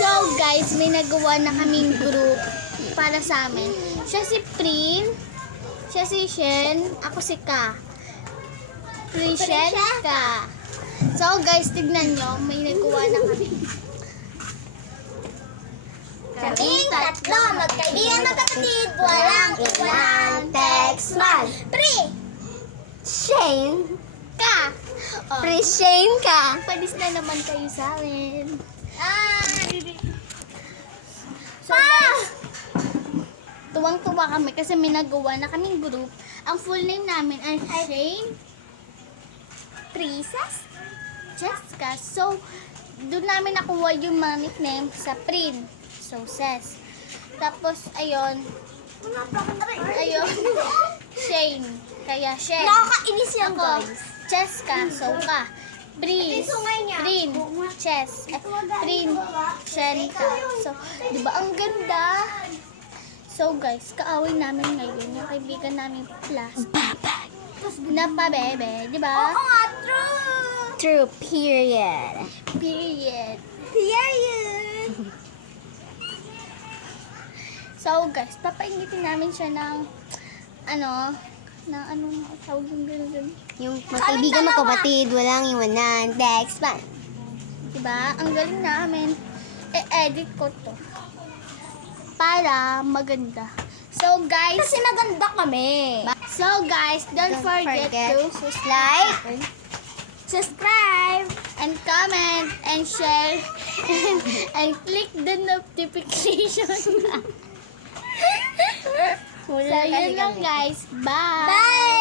So guys, may nagawa na kaming group para sa amin. Siya si Prin, siya si Shen, ako si Ka. Prishen Ka. So guys, tignan nyo, may nagawa na kami. Kaming tatlo, magkaibigan magkapatid, walang iwanan, text man. Pri! Shane. Ka! Oh, Shane ka. panis na naman kayo sa amin. So Pa! guys, tuwang-tuwa kami kasi may nagawa na kaming group. Ang full name namin ay Shane, Princess? Jessica. So, doon namin nakuha yung mga nickname sa Prin. So, Ses. Tapos, ayun, Shane. Kaya, Shen. Nakakainis yan, Ako, guys. Jessica. So, Ka. Prin. Prin. Ches. Prin. Shen ka. So, di ba ang ganda? So, guys, kaaway namin ngayon. Yung kaibigan namin plus. Napabebe. Di ba? Oo nga, true! True, period. Period. Period! So, guys, papaingitin namin siya ng anong tawag yung gano'n. Yung magkaibigan magkapatid, walang iwanan, text man. Diba? Ang galing namin. E-edit ko to. Para maganda. So, guys, Kasi maganda kami. don't forget to like, Subscribe! and comment and share and click the notification. So, yun lang guys. Bye! Bye!